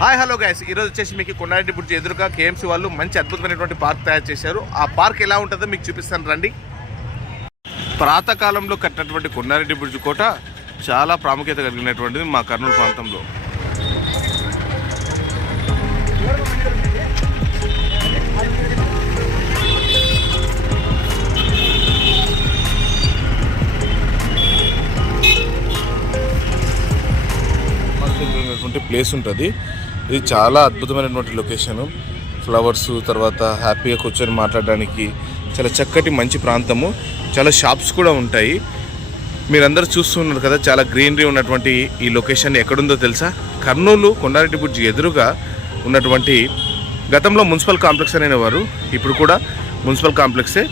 Hi hello guys ఈరోజు వచ్చేసి మీకు కొండారెడ్డి బ్రిడ్జ్ ఎదురుగా కేఎంసీ వాళ్ళు మంచి అద్భుతమైనటువంటి పార్క్ తయారు చేశారు. ఆ పార్క్ ఎలా ఉంటుందో మీకు చూపిస్తాను రండి. ప్రాతకాలంలో కట్టినటువంటి కొండారెడ్డి బ్రిడ్జ్ కోట చాలా ప్రాముఖ్యత కలిగినటువంటిది మా కర్నూలు ప్రాంతంలో. ప్లేస్ ఉంటుంది. ఇది చాలా అద్భుతమైనటువంటి లొకేషను. ఫ్లవర్స్ తర్వాత హ్యాపీగా కూర్చొని మాట్లాడడానికి చాలా చక్కటి మంచి ప్రాంతము. చాలా షాప్స్ కూడా ఉంటాయి. మీరందరూ చూస్తున్నారు కదా చాలా గ్రీనరీ ఉన్నటువంటి ఈ లొకేషన్ ఎక్కడుందో తెలుసా? కర్నూలు కొండారెడ్డి బుడ్జి ఎదురుగా ఉన్నటువంటి గతంలో మున్సిపల్ కాంప్లెక్స్ అనేవారు. ఇప్పుడు కూడా మున్సిపల్ కాంప్లెక్సే.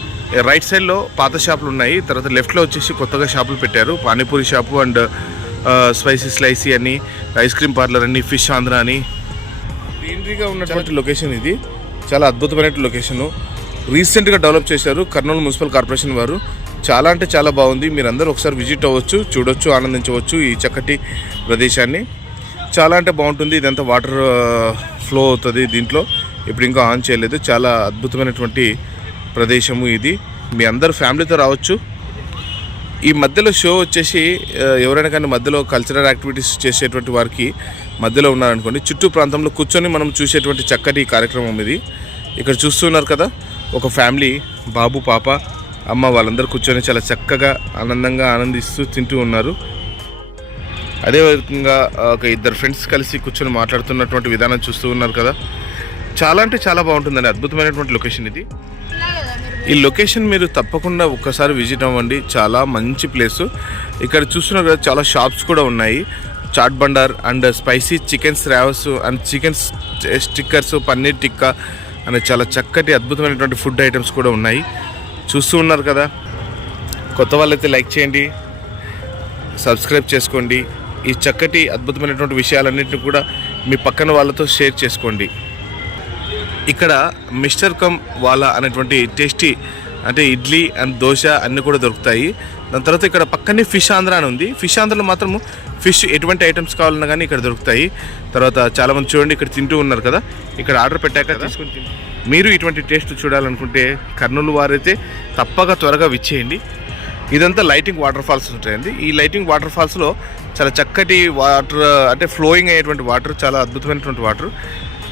రైట్ సైడ్లో పాత షాపులు ఉన్నాయి. తర్వాత లెఫ్ట్లో వచ్చేసి కొత్తగా షాపులు పెట్టారు. Panipuri shop and spicy slicy అని ఐస్ క్రీమ్ పార్లర్ అని ఫిష్ ఆంధ్ర అని గ్రీనరీగా ఉన్నటువంటి లొకేషన్ ఇది. చాలా అద్భుతమైన లొకేషను రీసెంట్గా డెవలప్ చేశారు కర్నూలు మున్సిపల్ కార్పొరేషన్ వారు. చాలా అంటే చాలా బాగుంది. మీరందరూ ఒకసారి విజిట్ అవ్వచ్చు చూడొచ్చు ఆనందించవచ్చు ఈ చక్కటి ప్రదేశాన్ని. చాలా అంటే బాగుంటుంది. ఇదంతా వాటర్ ఫ్లో అవుతుంది దీంట్లో. ఇప్పుడు ఇంకా ఆన్ చేయలేదు. చాలా అద్భుతమైనటువంటి ప్రదేశము ఇది. మీ అందరు ఫ్యామిలీతో రావచ్చు. ఈ మధ్యలో షో వచ్చేసి ఎవరైనా కానీ మధ్యలో కల్చరల్ యాక్టివిటీస్ చేసేటువంటి వారికి మధ్యలో ఉన్నారనుకోండి చుట్టూ ప్రాంతంలో కూర్చొని మనం చూసేటువంటి చక్కటి కార్యక్రమం ఇది. ఇక్కడ చూస్తున్నారు కదా ఒక ఫ్యామిలీ బాబు పాప అమ్మ వాళ్ళందరూ కూర్చొని చాలా చక్కగా ఆనందంగా ఆనందిస్తూ తింటూ ఉన్నారు. అదే విధంగా ఒక ఇద్దరు ఫ్రెండ్స్ కలిసి కూర్చొని మాట్లాడుతున్నటువంటి విధానం చూస్తూ ఉన్నారు కదా. చాలా అంటే చాలా బాగుంటుందండి అద్భుతమైనటువంటి లొకేషన్ ఇది. ఈ లొకేషన్ మీరు తప్పకుండా ఒక్కసారి విజిట్ అవ్వండి. చాలా మంచి ప్లేస్. ఇక్కడ చూస్తున్నారు కదా చాలా షాప్స్ కూడా ఉన్నాయి. Chaat bhandar and spicy chicken ర్యావస్ and chicken stickers paneer tikka అనే చాలా చక్కటి అద్భుతమైనటువంటి ఫుడ్ ఐటమ్స్ కూడా ఉన్నాయి. చూస్తూ ఉన్నారు కదా. కొత్త వాళ్ళైతే లైక్ చేయండి. సబ్స్క్రైబ్ చేసుకోండి. ఈ చక్కటి అద్భుతమైనటువంటి విషయాలన్నింటినీ కూడా మీ పక్కన వాళ్ళతో షేర్ చేసుకోండి. ఇక్కడ మిస్టర్ కమ్ వాలా అనేటువంటి టేస్టీ అంటే ఇడ్లీ అండ్ దోశ అన్నీ కూడా దొరుకుతాయి. దాని తర్వాత ఇక్కడ పక్కనే ఫిష్ ఆంధ్ర అని ఉంది. ఫిష్ ఆంధ్రలో మాత్రం ఫిష్ ఎటువంటి ఐటమ్స్ కావాలన్నా కానీ ఇక్కడ దొరుకుతాయి. తర్వాత చాలామంది చూడండి ఇక్కడ తింటూ ఉన్నారు కదా. ఇక్కడ ఆర్డర్ పెట్టాక తీసుకొని మీరు ఇటువంటి టేస్ట్ చూడాలనుకుంటే కర్నూలు వారైతే తప్పక త్వరగా విచ్చేయండి. ఇదంతా లైటింగ్ వాటర్ ఫాల్స్ ఉంటాయండి. ఈ లైటింగ్ వాటర్ ఫాల్స్లో చాలా చక్కటి వాటర్ అంటే ఫ్లోయింగ్ అయ్యేటువంటి వాటర్ చాలా అద్భుతమైనటువంటి వాటర్.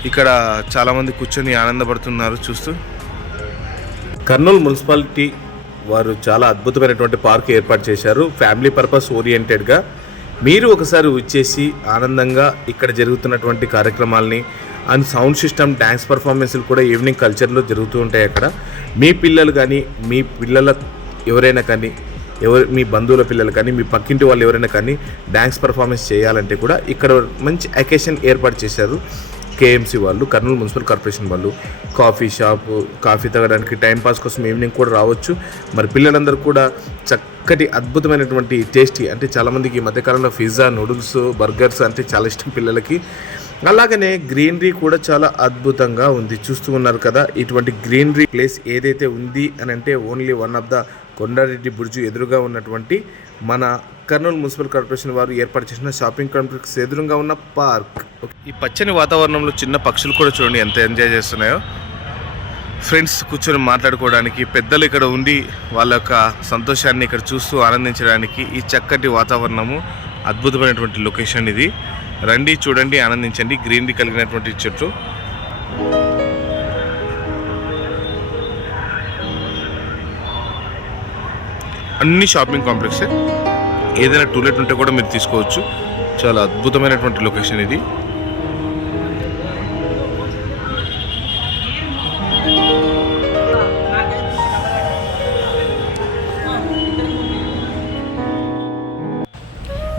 ఇక్కడ చాలామంది కూర్చొని ఆనందపడుతున్నారు చూస్తూ. కర్నూలు మున్సిపాలిటీ వారు చాలా అద్భుతమైనటువంటి పార్క్ ఏర్పాటు చేశారు. ఫ్యామిలీ పర్పస్ ఓరియంటెడ్గా మీరు ఒకసారి వచ్చేసి ఆనందంగా ఇక్కడ జరుగుతున్నటువంటి కార్యక్రమాల్ని అండ్ సౌండ్ సిస్టమ్ డ్యాన్స్ పర్ఫార్మెన్స్లు కూడా ఈవినింగ్ కల్చర్లో జరుగుతూ ఉంటాయి అక్కడ. మీ పిల్లలు కానీ మీ పిల్లల ఎవరైనా కానీ ఎవరు మీ బంధువుల పిల్లలు కానీ మీ పక్కింటి వాళ్ళు ఎవరైనా కానీ డ్యాన్స్ పర్ఫార్మెన్స్ చేయాలంటే కూడా ఇక్కడ మంచి అకేషన్ ఏర్పాటు చేశారు. కేఎంసీ వాళ్ళు కర్నూలు మున్సిపల్ కార్పొరేషన్ వాళ్ళు కాఫీ షాప్ కాఫీ తాగడానికి టైంపాస్ కోసం ఈవినింగ్ కూడా రావచ్చు. మరి పిల్లలందరూ కూడా చక్కటి అద్భుతమైనటువంటి టేస్టీ అంటే చాలామందికి ఈ మధ్యకాలంలో పిజ్జా నూడిల్స్ బర్గర్స్ అంటే చాలా ఇష్టం పిల్లలకి. అలాగనే గ్రీనరీ కూడా చాలా అద్భుతంగా ఉంది. చూస్తూ ఉన్నారు కదా ఇటువంటి గ్రీనరీ ప్లేస్ ఏదైతే ఉంది అని అంటే only one of the Kondareddy Buruju ఎదురుగా ఉన్నటువంటి మన కర్నూలు మున్సిపల్ కార్పొరేషన్ వారు ఏర్పాటు చేసిన షాపింగ్ కాంప్లెక్స్ ఎదురుగా ఉన్న పార్క్. ఈ పచ్చని వాతావరణంలో చిన్న పక్షులు కూడా చూడండి ఎంత ఎంజాయ్ చేస్తున్నాయో. ఫ్రెండ్స్ కూర్చొని మాట్లాడుకోవడానికి పెద్దలు ఇక్కడ ఉండి వాళ్ళ యొక్క సంతోషాన్ని ఇక్కడ చూస్తూ ఆనందించడానికి ఈ చక్కటి వాతావరణము అద్భుతమైనటువంటి లొకేషన్ ఇది. రండి చూడండి ఆనందించండి. గ్రీనరీ కలిగినటువంటి చెట్లు. అన్ని షాపింగ్ కాంప్లెక్సే. ఏదైనా టూలెట్ ఉంటే కూడా మీరు తీసుకోవచ్చు. చాలా అద్భుతమైనటువంటి లొకేషన్ ఇది.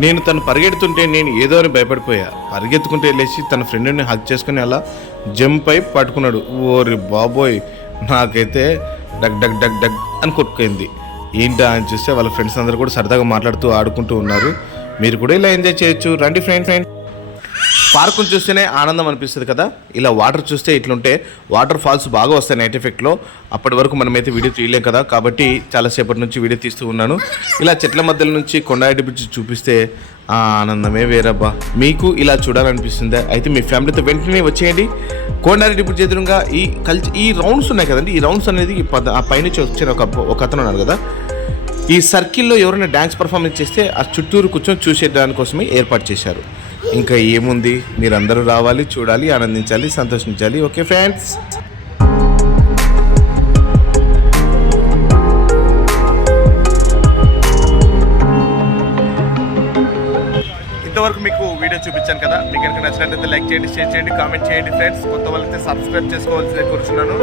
నేను తను పరిగెడుతుంటే నేను ఏదో అని భయపడిపోయా. పరిగెత్తుకుంటే వెళ్ళేసి తన ఫ్రెండ్ని హక్ చేసుకుని అలా జంప్ అయి పట్టుకున్నాడు. ఓరి బాబోయ్ నాకైతే డగ్ డగ్ డగ్ డగ్ అని కొట్టుకుంది. ఏంటా అని చూస్తే వాళ్ళ ఫ్రెండ్స్ అందరూ కూడా సరదాగా మాట్లాడుతూ ఆడుకుంటూ ఉన్నారు. మీరు కూడా ఇలా ఎంజాయ్ చేయొచ్చు. రండి ఫ్రెండ్ ఫ్రెండ్. పార్కును చూస్తేనే ఆనందం అనిపిస్తుంది కదా? ఇలా వాటర్ చూస్తే ఇట్లుంటే వాటర్ ఫాల్స్ బాగా వస్తాయి నైట్ ఎఫెక్ట్లో. అప్పటి వరకు మనమైతే వీడియో తీయలేం కదా? కాబట్టి చాలాసేపటి నుంచి వీడియో తీస్తూ ఉన్నాను. ఇలా చెట్ల మధ్యలో నుంచి కొండారెడ్డి బ్రిడ్జ్ చూపిస్తే ఆ ఆనందమే వేరబ్బా. మీకు ఇలా చూడాలనిపిస్తుందా? అయితే మీ ఫ్యామిలీతో వెంటనే వచ్చేయండి. కొండారెడ్డి బ్రిడ్జ్ ఎదురుగా ఈ కల్చర్ ఈ రౌండ్స్ ఉన్నాయి కదండి? ఈ రౌండ్స్ అనేది ఆ పైనుంచి వచ్చిన ఒక ఒక అతను ఉన్నారు కదా? ఈ సర్కిల్లో ఎవరైనా డ్యాన్స్ పర్ఫార్మెన్స్ చేస్తే ఆ చుట్టూరు కూర్చొని చూసే దానికోసమే ఏర్పాటు చేశారు. ఇంకా ఏముంది? మీరందరూ రావాలి చూడాలి ఆనందించాలి సంతోషించాలి. Okay friends? ఇంతవరకు మీకు వీడియో చూపించాను కదా. మీకు కనుక నచ్చినట్లయితే లైక్ చేయండి షేర్ చేయండి కామెంట్ చేయండి ఫ్రెండ్స్. కొత్త వాళ్ళైతే సబ్స్క్రైబ్ చేసుకోవాల్సిందే కూర్చున్నాను.